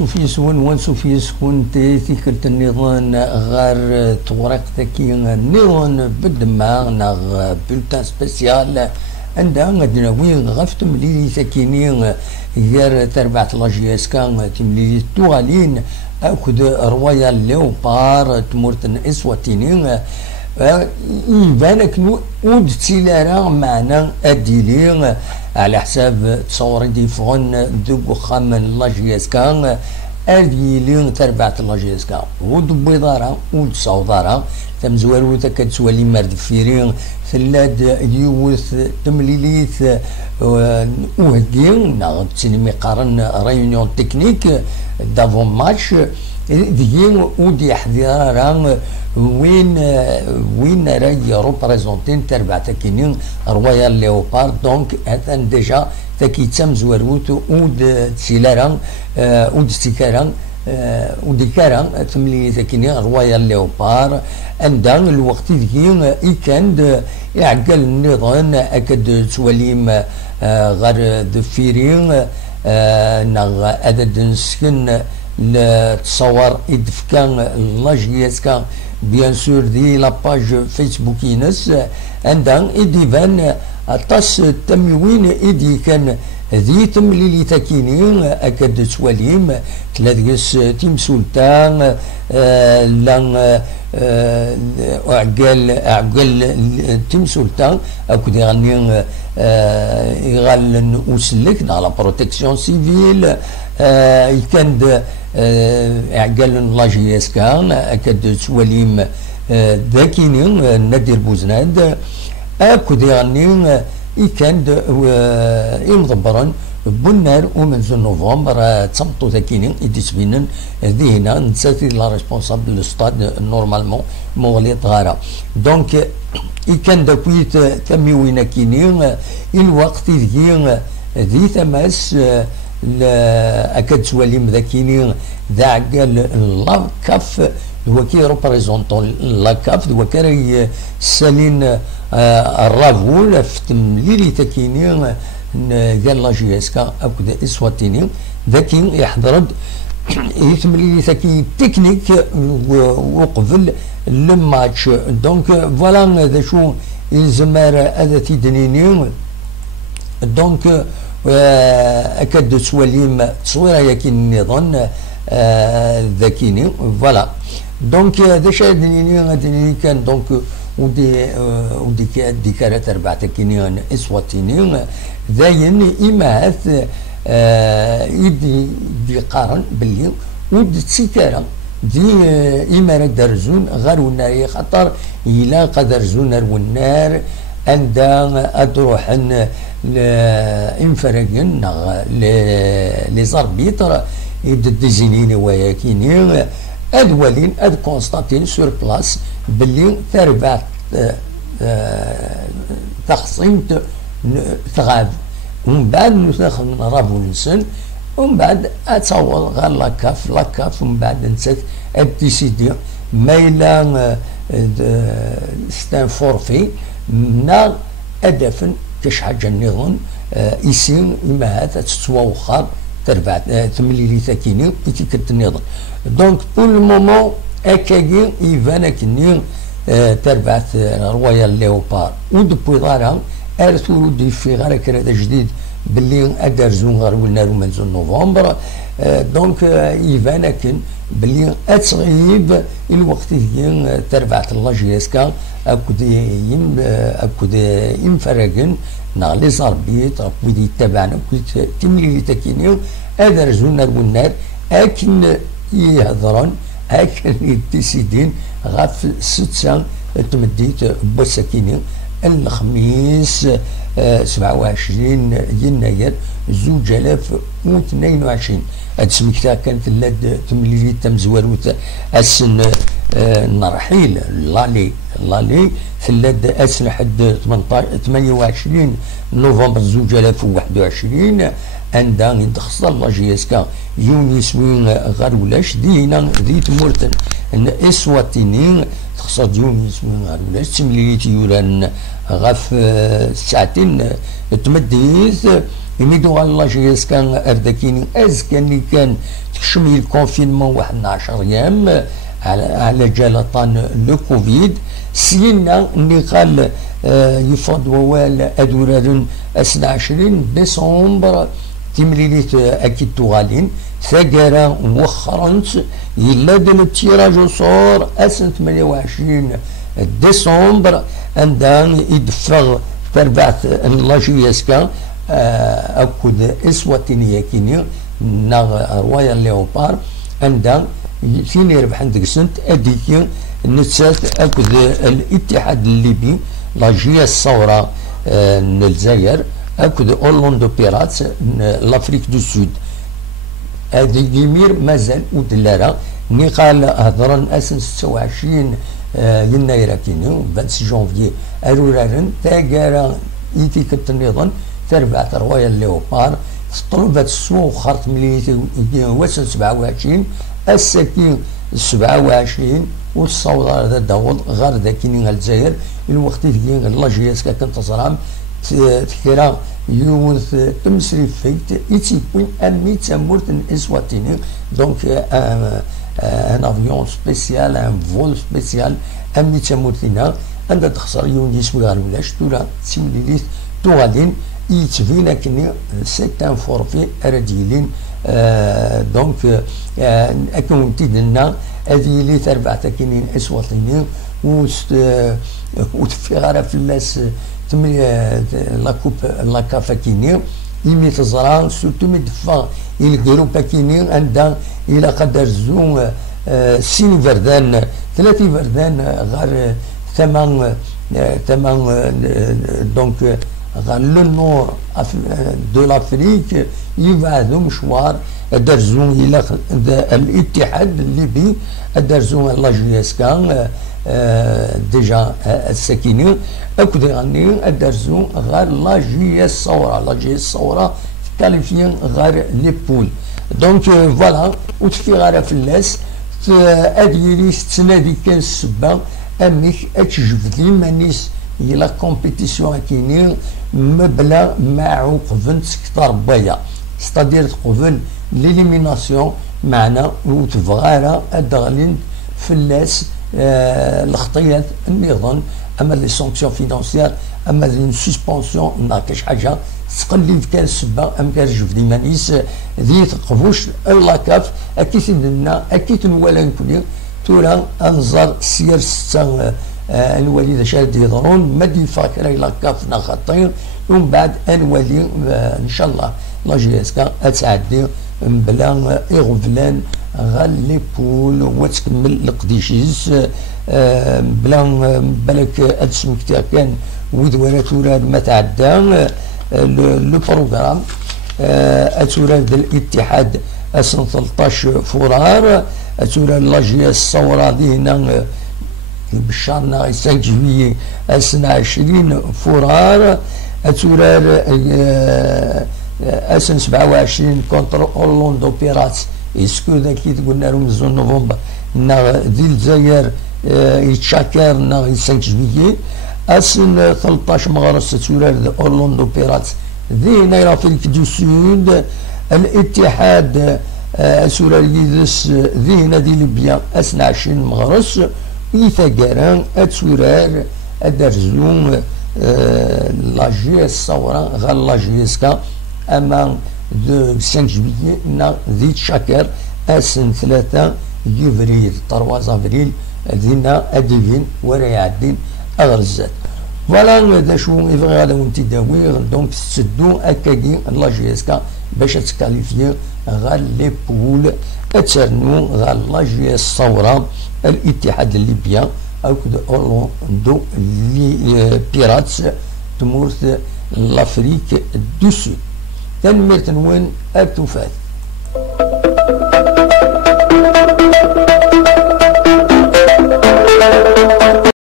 وانسو في سكون تيكلت النظام غير تورق تكي النظام بالدماغ ناغ بلتان سبيسيال عندها غادي وين غفت ملي ساكينين غير تربعة لاجياسكا تملي توغالين اخذ رويال ليوبار تمورتن اسواتينين يبانك ود تيلارا معنا اديلين على حساب تصور ديفون دوك خام لاجياسكا اديلين تربعة لاجياسكا ود بيضارا ود صوضارا تمزوارو كتسوالي مرد فيرين ثلاد يوث تمليليث وهدين ناغد سينمي قارن ريونيون تكنيك دافون ماتش ديين ودي حذيرا وين راي روبريزونتين تربع تكينين رويال ليوبار دونك هذا ديجا تاكي تمزواروت ود سيلارا ود سيكارا وديكارا تملي تاكينين رويال ليوبار عندها الوقت ذكي كان يعقل النظام اكد تواليم غير دفيرين ناغ عدد نسكن تصور ادفكان لاجياسكا بيان سور دي لاباج فيسبوك ينس عندها اديفان اطاس تموين ادي كان ذي تمليلي تاكينين اكد تواليم تلاذيس تيم سلطان لان عقل تيم سلطان اكو يغني يغال وسلك على بروتيكسيون سيفيل كان عقل لاجياسكا اكد تواليم ذاكينين نادر بوزناد اكو يغني كان يمضبرا بنار ومنزل نوفمبر تصمتو ذاكينين يدسبينن ذي هنا نساتي لا ريسبونسابل للستاد نورمالمون مغلي طغارة دونك كان داكويت تمي وين كينين الوقت ذي تماس اكاد سواليم ذاكينين ذا عقال لا كاف هو كي روبريزونتون لا كاف هو كان سالين الرافول في تمليلي تاكينين قال لاجياسكا اكد اسواتيني ذاكي يحضر يتملي ذاكي تكنيك وقبل الماتش دونك فوالا ذا شو الزمار هذا تيدنيني دونك اكد سواليم تصويره ياكي النظام ذاكيني فوالا دونك ذا شادنيني غادي كان دونك ودي كانت 4 كينيان اسواتيني ذاين إماث يدي قارن باللي ود تسيكارا دي إما درزون غير وناري خطر إلا قدر زونر والنار عندها أدروحن انفرقن لي زاربيتر يدزينيني وياكيني أدولين أد كونستاتين سور بلاس باللي تربع تخصيمت تغاب ومن بعد نتاخذ من رافو نسن ومن بعد اتصور غير لاكاف ومن بعد نسات ابتيسيدي مايلا ستان فورفي نا ادفن كاش حاجه النظام يسين ما هذا تتوخر تربع تمليلي تاكيني تيكت النظام دونك بول مومون اكاكي يبان كني تربعت رويال ليوبار ودبوي دارها ارثو دي في غير كرا جديد باللي ادرزون غير ولنا منزل نوفمبر دونك يبان كن باللي اتغيب الوقت ديال تربعت لاجياسكا اكود ينفرقن نا لي زاربيت ربي يتبعنا كنت تملي تاكينيو ادرزون ولنا اكن يهضرون اكن يديسيدين غاف 6 تمديت بوساكيني الخميس 27 يناير 2022 هاد سميكتا كانت لاد تمليلي تمزواروت السن النرحيل لالي ثلاد اسن حد 28 نوفمبر 2021 عندها يدخص لاجياسكا يونيس وين غير ولاش دينا ذي تمورتن ان اسواتيني تخصد يونيس وين غير ولاش تمليلي تيوران غاف ساعتين تمديث يميدو على لا جيس كان اردكيني كان كان تكشمي الكونفينمون واحد 10 ايام على جلطان لو كوفيد سينا اللي قال يفض ووال ادورار 20 ديسمبر تمريريت اكيد تغالين ثقرا وخرنت يلا دل التيراج صور 28 ديسمبر عندها يدفغ تربعت لاجيسكا اكد اسواتينيا كيني ناغ رويال ليوبار عندها فين يربح عندك سنت اديكي نتسات اكد الاتحاد الليبي لاجيا الثوره الجزائر اكد اورلاندو بيراتس لافريك دو سود هذه جيمير مازال ودلارا ني قال هضرا اسن 26 يناير كينو 26 جونفي ارورارن تاكارا ايتي كتنيضن تربعت رويال ليوبار طلبت السوق خرط مليتي وسن 27 السكين 27 والصوت هذا داول غير ذاكيني الجزائر الوقت اللي الله جياسكا كنت تصرام تكرا يوث تمسري فيت يتيكون امي تمورت اسواتيني دونك ان افيون سبيسيال ان فول سبيسيال امي تمورتينا عندها تخسر يوم يسوي غير ولاش تورا تسمليليت توغادين يتفينا كني سيت ان فورفي رديلين دونك اكون تيدنا هذه اللي تربع كاينين اسواتيني وتفي غير في الناس لاكوب لاكافا كيني يمي تزرع سورتو مدفع الجروب كيني عندها الى قدر زون سين فردان 30 فردان غير ثمان دونك غير لو نور دو لافريك يبعثوا مشوار درزون الى الاتحاد الليبي درزون لا جياسكا ديجا السكيني اكد غني درزون غير لا جي الثوره لا جي الثوره كاليفيين غير لي بول دونك فوالا وتفي غير في الناس اديري تنادي كان السبه اميك اتجبد لي مانيس الى كومبيتيسيون كيني مبلا ما عوقفنت كتر بيا ستادير تقبل ليليميناسيون معنا وتفغانا ادغلين في الناس الخطيات النظام اما لي سانكسيون فينانسيير اما لي سسبونسيون ناقش حاجه تقليد كان السبه ام كان جبدي مانيس ذي تقفوش لاكاف اكيد لنا اكيد ولا نكون تورا انظر سير ستا الوالد شاد يضرون مدي فاكر الى كافنا خطير ومن بعد الوالي ان شاء الله لا جيسكا اتعدي بلا اغفلان غال لي بول وتكمل القديشيز بلا بالك اتسمكتها كان وذولا تورا ما تعدى لو بروغرام اتورا الاتحاد 13 فرار اتورا لا جياس الثوره دي هنا بشارنا 5 جويي 20 فرار اتورا اسن 27 كونتر اورلاندو بيراتس اسكو ذاك اللي قلنا لهم زون نوفمبر دي الجزائر يتشاكر 5 جويي اسن 13 مغرس اتورا اورلاندو بيراتس ذي هنا افريك دو سود الاتحاد اسورا يدس ذي هنا دي ليبيا 20 مغرس يثقران اتورار ادرزون لا جي الثوره غير لا جيسكا اما 5 جويي ذي تشاكر اسن 3 يفريل 3 افريل دينا اديين ورا يعدين اغرزات فوالا هذا شو يبغي هذا وانت داوي دونك تسدو اكاكي لا جيسكا باش تكاليفي غير لي بول اترنو غير لا جي الثوره الاتحاد الليبيا او اورلاندو لي بيراتس تمورت لافريك دو سود تنمير تنوين اتوفات